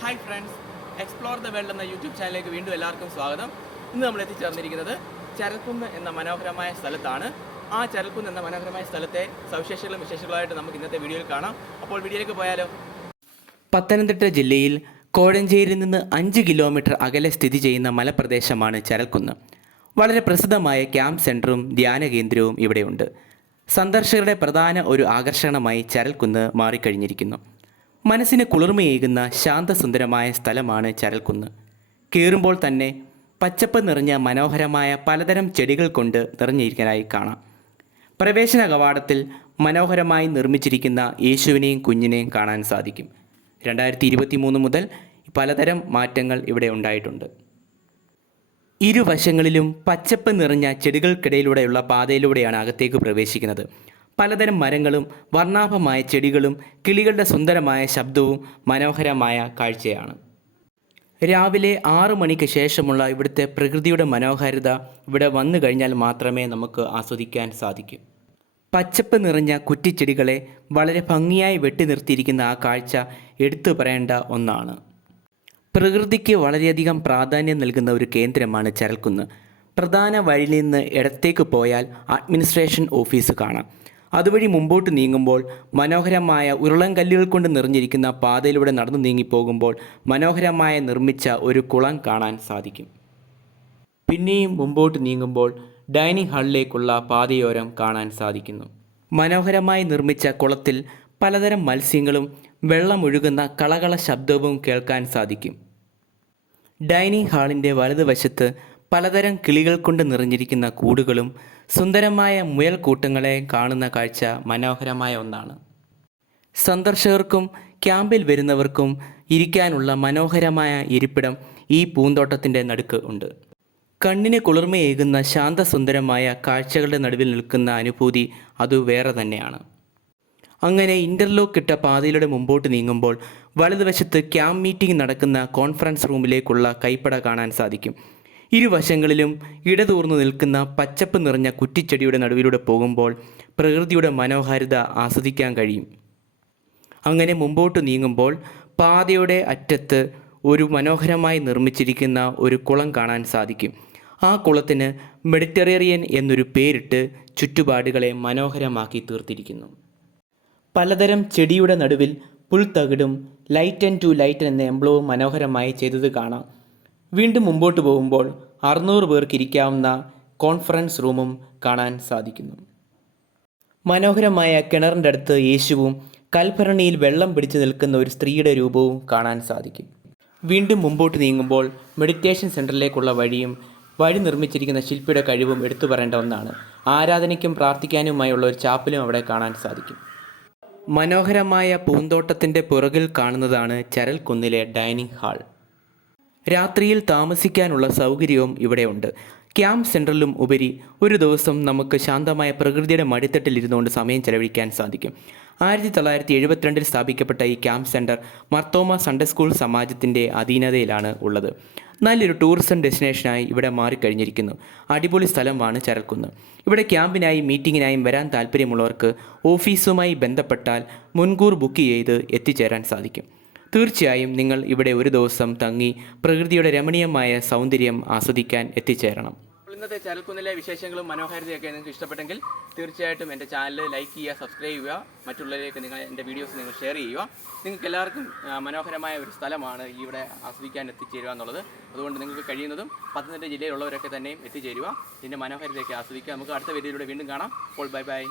Hi friends, explore the world എന്ന YouTube ചാനലിലേക്ക് വീണ്ടും എല്ലാവർക്കും സ്വാഗതം. ഇന്ന് നമ്മൾ എത്തിച്ചേർന്നിരിക്കുന്നത് ചരൽക്കുന്ന് എന്ന മനോഹരമായ സ്ഥലത്താണ്. ആ ചരൽക്കുന്ന് എന്ന മനോഹരമായ സ്ഥലത്തെ സവിശേഷങ്ങളും വിശേഷങ്ങളായിട്ട് നമുക്ക് ഇന്നത്തെ വീഡിയോയിൽ കാണാം. അപ്പോൾ വീഡിയോയിലേക്ക് പോയാലോ? പത്തനംതിട്ട ജില്ലയിൽ കോഴഞ്ചേരിയിൽ നിന്ന് 5 കിലോമീറ്റർ അകലെ സ്ഥിതി ചെയ്യുന്ന മലപ്രദേശമാണ് ചരൽക്കുന്ന്. വളരെ പ്രസിദ്ധമായ ക്യാമ്പ് സെൻറ്ററും ധ്യാന കേന്ദ്രവും ഇവിടെയുണ്ട്. സന്ദർശകരുടെ പ്രധാന ഒരു ആകർഷണമായി ചരൽക്കുന്ന് മാറിക്കഴിഞ്ഞിരിക്കുന്നു. മനസ്സിന് കുളിർമയേകുന്ന ശാന്തസുന്ദരമായ സ്ഥലമാണ് ചരൽക്കുന്ന്. കയറുമ്പോൾ തന്നെ പച്ചപ്പ് നിറഞ്ഞ മനോഹരമായ പലതരം ചെടികൾ കൊണ്ട് നിറഞ്ഞിരിക്കാനായി കാണാം. പ്രവേശന കവാടത്തിൽ മനോഹരമായി നിർമ്മിച്ചിരിക്കുന്ന യേശുവിനെയും കുഞ്ഞിനെയും കാണാൻ സാധിക്കും. 2023 മുതൽ പലതരം മാറ്റങ്ങൾ ഇവിടെ ഉണ്ടായിട്ടുണ്ട്. ഇരുവശങ്ങളിലും പച്ചപ്പ് നിറഞ്ഞ ചെടികൾക്കിടയിലൂടെയുള്ള പാതയിലൂടെയാണ് അകത്തേക്ക് പ്രവേശിക്കുന്നത്. പലതരം മരങ്ങളും വർണ്ണാഭമായ ചെടികളും കിളികളുടെ സുന്ദരമായ ശബ്ദവും മനോഹരമായ കാഴ്ചയാണ്. രാവിലെ 6 മണിക്ക് ശേഷമുള്ള ഇവിടുത്തെ പ്രകൃതിയുടെ മനോഹാരിത ഇവിടെ വന്നു കഴിഞ്ഞാൽ മാത്രമേ നമുക്ക് ആസ്വദിക്കാൻ സാധിക്കൂ. പച്ചപ്പ് നിറഞ്ഞ കുറ്റിച്ചെടികളെ വളരെ ഭംഗിയായി വെട്ടി നിർത്തിയിരിക്കുന്ന ആ കാഴ്ച എടുത്തു പറയേണ്ട ഒന്നാണ്. പ്രകൃതിക്ക് വളരെയധികം പ്രാധാന്യം നൽകുന്ന ഒരു കേന്ദ്രമാണ് ചരൽക്കുന്ന്. പ്രധാന വഴിയിൽ നിന്ന് ഇടത്തേക്ക് പോയാൽ അഡ്മിനിസ്ട്രേഷൻ ഓഫീസ് കാണാം. അതുവഴി മുമ്പോട്ട് നീങ്ങുമ്പോൾ മനോഹരമായ ഉരുളൻകല്ലുകൾ കൊണ്ട് നിറഞ്ഞിരിക്കുന്ന പാതയിലൂടെ നടന്നു നീങ്ങിപ്പോകുമ്പോൾ മനോഹരമായ നിർമ്മിച്ച ഒരു കുളം കാണാൻ സാധിക്കും. പിന്നെയും മുമ്പോട്ട് നീങ്ങുമ്പോൾ ഡൈനിങ് ഹാളിലേക്കുള്ള പാതയോരം കാണാൻ സാധിക്കുന്നു. മനോഹരമായി നിർമ്മിച്ച കുളത്തിൽ പലതരം മത്സ്യങ്ങളും വെള്ളമൊഴുകുന്ന കളകള ശബ്ദവും കേൾക്കാൻ സാധിക്കും. ഡൈനിങ് ഹാളിൻ്റെ വലതുവശത്ത് പലതരം കിളികൾ കൊണ്ട് നിറഞ്ഞിരിക്കുന്ന കൂടുകളും സുന്ദരമായ മുയൽക്കൂട്ടങ്ങളെ കാണുന്ന കാഴ്ച മനോഹരമായ ഒന്നാണ്. സന്ദർശകർക്കും ക്യാമ്പിൽ വരുന്നവർക്കും ഇരിക്കാനുള്ള മനോഹരമായ ഇരിപ്പിടം ഈ പൂന്തോട്ടത്തിൻ്റെ നടുക്ക് ഉണ്ട്. കണ്ണിന് കുളിർമയേകുന്ന ശാന്തസുന്ദരമായ കാഴ്ചകളുടെ നടുവിൽ നിൽക്കുന്ന അനുഭൂതി അത് വേറെ തന്നെയാണ്. അങ്ങനെ ഇൻ്റർലോക്ക് ഇട്ട പാതയിലൂടെ മുമ്പോട്ട് നീങ്ങുമ്പോൾ വലതുവശത്ത് ക്യാമ്പ് മീറ്റിംഗ് നടക്കുന്ന കോൺഫറൻസ് റൂമിലേക്കുള്ള കൈപ്പട കാണാൻ സാധിക്കും. ഇരുവശങ്ങളിലും ഇടതൂർന്നു നിൽക്കുന്ന പച്ചപ്പ് നിറഞ്ഞ കുറ്റിച്ചെടിയുടെ നടുവിലൂടെ പോകുമ്പോൾ പ്രകൃതിയുടെ മനോഹാരിത ആസ്വദിക്കാൻ കഴിയും. അങ്ങനെ മുമ്പോട്ട് നീങ്ങുമ്പോൾ പാതയുടെ അറ്റത്ത് ഒരു മനോഹരമായി നിർമ്മിച്ചിരിക്കുന്ന ഒരു കുളം കാണാൻ സാധിക്കും. ആ കുളത്തിന് മെഡിറ്ററേറിയൻ എന്നൊരു പേരിട്ട് ചുറ്റുപാടുകളെ മനോഹരമാക്കി തീർത്തിരിക്കുന്നു. പലതരം ചെടിയുടെ നടുവിൽ പുൽത്തകിടും ലൈറ്റൻ ടു ലൈറ്റൻ എന്ന എംബ്ലവും മനോഹരമായി ചെയ്തത് കാണാം. വീണ്ടും മുമ്പോട്ട് പോകുമ്പോൾ 600 പേർക്ക് ഇരിക്കാവുന്ന കോൺഫറൻസ് റൂമും കാണാൻ സാധിക്കുന്നു. മനോഹരമായ കിണറിൻ്റെ അടുത്ത് യേശുവും കൽഭരണിയിൽ വെള്ളം പിടിച്ചു നിൽക്കുന്ന ഒരു സ്ത്രീയുടെ രൂപവും കാണാൻ സാധിക്കും. വീണ്ടും മുമ്പോട്ട് നീങ്ങുമ്പോൾ മെഡിറ്റേഷൻ സെൻറ്ററിലേക്കുള്ള വഴി നിർമ്മിച്ചിരിക്കുന്ന ശില്പിയുടെ കഴിവും എടുത്തു പറയേണ്ട ഒന്നാണ്. ആരാധനയ്ക്കും പ്രാർത്ഥിക്കാനുമായുള്ള ഒരു ചാപ്പലും അവിടെ കാണാൻ സാധിക്കും. മനോഹരമായ പൂന്തോട്ടത്തിൻ്റെ പുറകിൽ കാണുന്നതാണ് ചരൽക്കുന്നിലെ ഡൈനിങ് ഹാൾ. രാത്രിയിൽ താമസിക്കാനുള്ള സൗകര്യവും ഇവിടെയുണ്ട്. ക്യാമ്പ് സെൻറ്ററിലും ഉപരി ഒരു ദിവസം നമുക്ക് ശാന്തമായ പ്രകൃതിയുടെ മടിത്തട്ടിൽ ഇരുന്നുകൊണ്ട് സമയം ചെലവഴിക്കാൻ സാധിക്കും. 1972 സ്ഥാപിക്കപ്പെട്ട ഈ camp centre Marthoma Sunday school സമാജത്തിൻ്റെ അധീനതയിലാണ് ഉള്ളത്. നല്ലൊരു ടൂറിസം ഡെസ്റ്റിനേഷനായി ഇവിടെ മാറിക്കഴിഞ്ഞിരിക്കുന്നു. അടിപൊളി സ്ഥലമാണ് ചരൽക്കുന്ന്. ഇവിടെ ക്യാമ്പിനായും മീറ്റിങ്ങിനായും വരാൻ താല്പര്യമുള്ളവർക്ക് ഓഫീസുമായി ബന്ധപ്പെട്ടാൽ മുൻകൂർ ബുക്ക് ചെയ്ത് എത്തിച്ചേരാൻ സാധിക്കും. തീർച്ചയായും നിങ്ങൾ ഇവിടെ ഒരു ദിവസം തങ്ങി പ്രകൃതിയുടെ രമണീയമായ സൗന്ദര്യം ആസ്വദിക്കാൻ എത്തിച്ചേരണം. ഇന്നത്തെ ചരൽക്കുന്നിലെ വിശേഷങ്ങളും മനോഹാരിതയൊക്കെ നിങ്ങൾക്ക് ഇഷ്ടപ്പെട്ടെങ്കിൽ തീർച്ചയായിട്ടും എൻ്റെ ചാനൽ ലൈക്ക് ചെയ്യുക, സബ്സ്ക്രൈബ് ചെയ്യുക, മറ്റുള്ളവരിലേക്ക് എൻ്റെ വീഡിയോസ് നിങ്ങൾ ഷെയർ ചെയ്യുക. നിങ്ങൾക്ക് എല്ലാവർക്കും മനോഹരമായ ഒരു സ്ഥലമാണ് ഇവിടെ ആസ്വദിക്കാൻ എത്തിച്ചേരുക എന്നുള്ളത്. അതുകൊണ്ട് നിങ്ങൾക്ക് കഴിയുന്നതും പത്തനംതിട്ട ജില്ലയിലുള്ളവരൊക്കെ തന്നെയും എത്തിച്ചേരുക, ഇതിൻ്റെ മനോഹാരിതയൊക്കെ ആസ്വദിക്കുക. നമുക്ക് അടുത്ത വീഡിയോയിലൂടെ വീണ്ടും കാണാം. അപ്പോൾ ബൈ ബൈ.